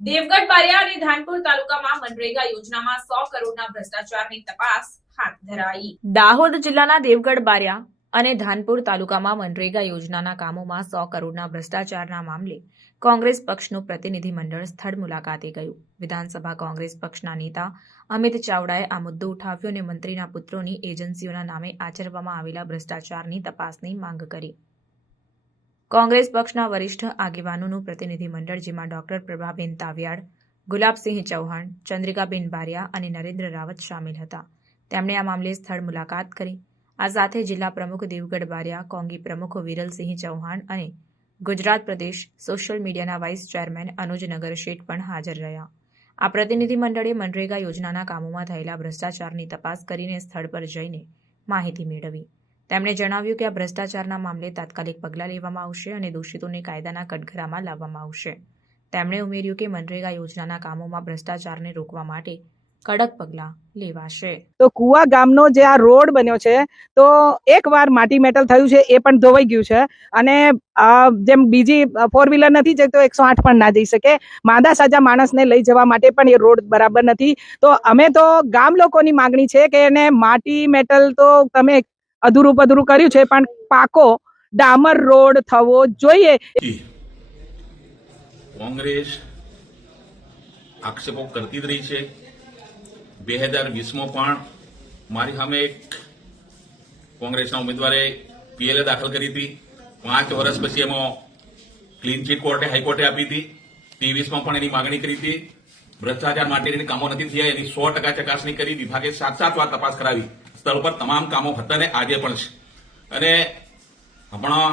દેવગઢ બારિયા અને ધાનપુર તાલુકામાં મનરેગા યોજનામાં 100 કરોડના ભ્રષ્ટાચારની તપાસ હાથ ધરાઈ. દાહોદ જિલ્લાના દેવગઢ બારિયા અને ધાનપુર તાલુકામાં મનરેગા યોજનાના કામોમાં 100 કરોડના ભ્રષ્ટાચારના મામલે કોંગ્રેસ પક્ષનું પ્રતિનિધિ મંડળ સ્થળ મુલાકાતે ગયું. વિધાનસભા કોંગ્રેસ પક્ષના નેતા અમિત ચાવડાએ આ મુદ્દો ઉઠાવ્યો અને મંત્રીના પુત્રોની એજન્સીઓના નામે આચરવામાં આવેલા ભ્રષ્ટાચારની તપાસની માંગ કરી. કોંગ્રેસ પક્ષના વરિષ્ઠ આગેવાનોનું પ્રતિનિધિ મંડળ, જેમાં ડોક્ટર પ્રભાબેન તાવિયાડ, ગુલાબસિંહ ચૌહાણ, ચંદ્રિકાબેન બારિયા અને નરેન્દ્ર રાવત સામેલ હતા. તેમણે આ મામલે સ્થળ મુલાકાત કરી. આ સાથે જિલ્લા પ્રમુખ દેવગઢ બારિયા, કોંગી પ્રમુખ વિરલસિંહ ચૌહાણ અને ગુજરાત પ્રદેશ સોશિયલ મીડિયાના વાઇસ ચેરમેન અનુજ નગરશેઠ પણ હાજર રહ્યા. આ પ્રતિનિધિ મંડળે મનરેગા યોજનાના કામોમાં થયેલા ભ્રષ્ટાચારની તપાસ કરીને સ્થળ પર જઈને માહિતી મેળવી. તેમણે જણાવ્યું કે આ ભ્રષ્ટાચારના મામલે તાત્કાલિક પગલાં લેવામાં આવશે અને દોષિતોને કાયદાના કટઘરામાં લાવવામાં આવશે. તેમણે ઉમેર્યું કે મનરેગા યોજનાના કામોમાં ભ્રષ્ટાચારને રોકવા માટે કડક પગલાં લેવાશે. તો કુવા ગામનો જે આ રોડ બન્યો છે, તો એકવાર માટી મેટલ થયું છે, એ પણ ધોવાઈ ગયું છે. અને જેમ બીજી 4 વ્હીલર નથી જઈ તો 108 પણ ના જઈ શકે. માંદા સાજા માણસને લઈ જવા માટે પણ એ રોડ બરાબર નથી. તો અમે તો ગામ લોકોની માંગણી છે કે એને માટી મેટલ તો તમે અધૂરું કર્યું છે, પણ પાકો ડામર રોડ થવો જોઈએ. કોંગ્રેસ આક્ષેપો કરતી જ રહી છે. 2020માં પણ મારી સામે એક કોંગ્રેસના ઉમેદવારે પીએલએ દાખલ કરી હતી. 5 વર્ષ પછી એમાં ક્લીન ચીટ કોર્ટે હાઈકોર્ટે આપી હતી. 23માં પણ એની માંગણી કરી હતી. ભ્રષ્ટાચાર માટેની કામો નથી થયા, એની 100% ચકાસણી કરી. વિભાગે 7 વાર તપાસ કરાવી. સ્થળ પર તમામ કામો હતા ને આજે પણ છે. અને હમણાં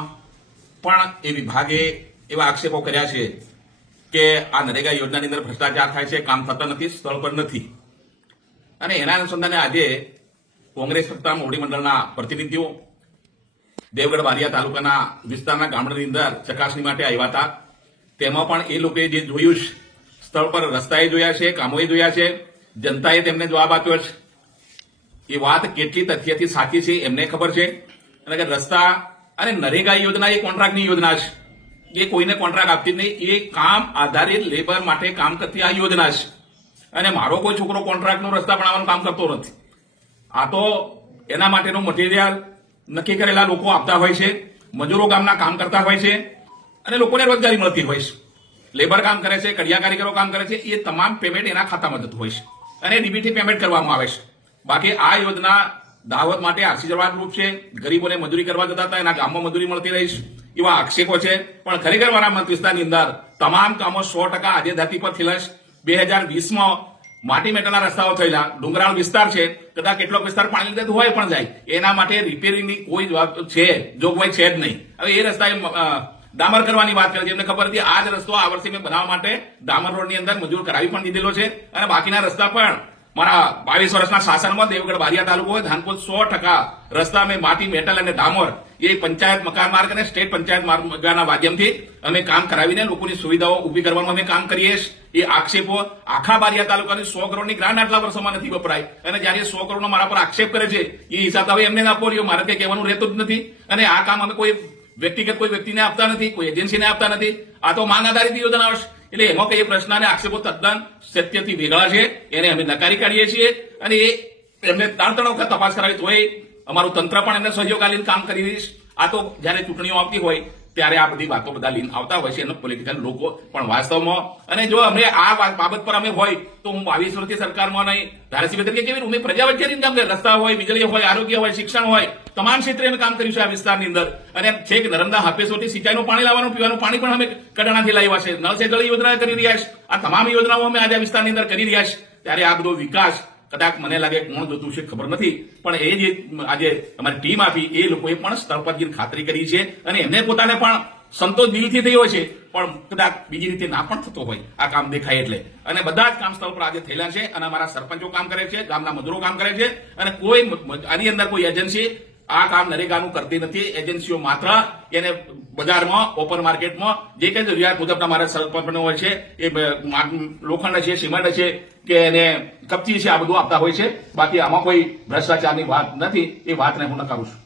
પણ એ વિભાગે એવા આક્ષેપો કર્યા છે કે આ નરેગા યોજનાની અંદર ભ્રષ્ટાચાર થાય છે, કામ થતા નથી, સ્થળ પર નથી. અને એના અનુસંધાને આજે કોંગ્રેસ સત્તા મોવડી મંડળના પ્રતિનિધિઓ દેવગઢ બારિયા તાલુકાના વિસ્તારના ગામડાની અંદર ચકાસણી માટે આવ્યા હતા. તેમાં પણ એ લોકોએ જે જોયું છે, સ્થળ પર રસ્તાએ જોયા છે, કામોએ જોયા છે, જનતાએ તેમને જવાબ આપ્યો છે. એ વાત કેટલી તથ્યથી સાચી છે એમને ખબર છે. અને કે રસ્તા અને નરેગા યોજના એ કોન્ટ્રાક્ટની યોજના છે. એ કોઈને કોન્ટ્રાક્ટ આપતી નહીં. એ કામ આધારિત લેબર માટે કામ કરતી આ યોજના છે. અને મારો કોઈ છોકરો કોન્ટ્રાક્ટનો રસ્તા બનાવવાનું કામ કરતો નથી. આ તો એના માટેનું મટીરિયલ નક્કી કરેલા લોકો આપતા હોય છે. મજૂરો કામના કામ કરતા હોય છે અને લોકોને રોજગારી મળતી હોય છે. લેબર કામ કરે છે, કડિયા કારીગરો કામ કરે છે. એ તમામ પેમેન્ટ એના ખાતામાં જતું હોય છે અને ડીબીટી પેમેન્ટ કરવામાં આવે છે. બાકી આ યોજના દાહોદ માટે આશીર્વાદ રૂપ છે. ગરીબોને મજૂરી કરવા જતા હતા, એના ગામમાં મજૂરી મળતી રહી છે, એવા આક્ષેપો છે. પણ ખરેખર મારા મત વિસ્તારની અંદર તમામ કામો 100% આજે ધરતી પર થયેલા છે. 2020માં માટી મેટલના રસ્તાઓ થયેલા. ડુંગરાળ વિસ્તાર છે, કદાચ કેટલોક વિસ્તાર પાણી લીધે હોય પણ જાય. એના માટે રિપેરિંગની કોઈ જોગવાઈ છે જ નહીં. હવે એ રસ્તાએ ડામર કરવાની વાત કરે છે. એમને ખબર હતી આ જ રસ્તો આ વર્ષે મેં બનાવવા માટે ડામર રોડની અંદર મંજૂર કરાવી પણ દીધેલો છે. અને બાકીના રસ્તા પણ મારા 22 વર્ષના શાસનમાં દેવગઢ બારિયા તાલુકો હોય, ધાનપુર 100% રસ્તા મેં માટી મેટલ અને ડામર એ પંચાયત મકાન માર્ગ અને સ્ટેટ પંચાયત માર્ગના માધ્યમથી અમે કામ કરાવીને લોકોની સુવિધાઓ ઉભી કરવાનું અમે કામ કરીએ. એ આક્ષેપો આખા બારિયા તાલુકાની 100 કરોડની ગ્રાન્ટ આટલા વર્ષોમાં નથી વપરાય. અને જયારે 100 કરોડનો મારા પર આક્ષેપ કરે છે, એ હિસાબ હવે એમને આપવો રહ્યો. મારે કંઈ કહેવાનું રહેતું જ નથી. અને આ કામ અમે કોઈ વ્યક્તિને આપતા નથી, કોઈ એજન્સીને આપતા નથી. આ તો માંગ આધારિત યોજના છે. એટલે એમાં કઈ પ્રશ્ન અને આક્ષેપો તદ્દન સત્યથી વેગળા છે. એને અમે નકારી કાઢીએ છીએ. અને એ એમને 3 વખત તપાસ કરાવી તોય અમારું તંત્ર પણ એમને સહયોગાલીન કામ કરી રહીશ. આ તો જયારે ચૂંટણીઓ આવતી હોય ત્યારે આ બધી વાતો બધા લઈને આવતા હોય છે એનો પોલિટિકલ લોકો. પણ વાસ્તવમાં અને જો અમે આ બાબત પર અમે હોય તો હું 22 વર્ષથી સરકારમાં નહીં, ધારાસભ્ય તરીકે કેવી અમે પ્રજા વચ્ચેની કામ કરીએ. રસ્તા હોય, વીજળી હોય, આરોગ્ય હોય, શિક્ષણ હોય, તમામ ક્ષેત્રે અમે કામ કર્યું છે આ વિસ્તારની અંદર. અને છેક નર્મદા હાપેસોથી સિંચાઈનું પાણી લાવવાનું, પીવાનું પાણી પણ અમે કડાણાથી લાવ્યા છે. નળ સે જળ યોજના કરી રહ્યા છે. આ તમામ યોજનાઓ અમે આજે વિસ્તારની અંદર કરી રહ્યા છે. ત્યારે આ બધો વિકાસ કદાચ મને લાગે કોણ જોતું છે ખબર નથી, પણ એ જે આજે અમારી ટીમ આપી એ લોકોએ પણ સ્થળ પર ખાતરી કરી છે. અને એમને પોતાને પણ સંતોષ દિલથી થયો છે. પણ કદાચ બીજી રીતે ના પણ થતો હોય આ કામ દેખાય એટલે. અને બધા જ કામ સ્થળ પર આજે થયેલા છે. અને અમારા સરપંચો કામ કરે છે, ગામના મજૂરો કામ કરે છે. અને કોઈ આની અંદર કોઈ એજન્સી આ કામ નરેગાનું કરતી નથી. એજન્સીઓ માત્ર એને બજારમાં, ઓપન માર્કેટમાં જે કઈ જરૂરિયાત મુજબના મારા સરપંચનો હોય છે, એ લોખંડ છે, સિમેન્ટ છે કે એને કપચી છે, આ બધું આપતા હોય છે. બાકી આમાં કોઈ ભ્રષ્ટાચારની વાત નથી. એ વાતને હું નકારું છું.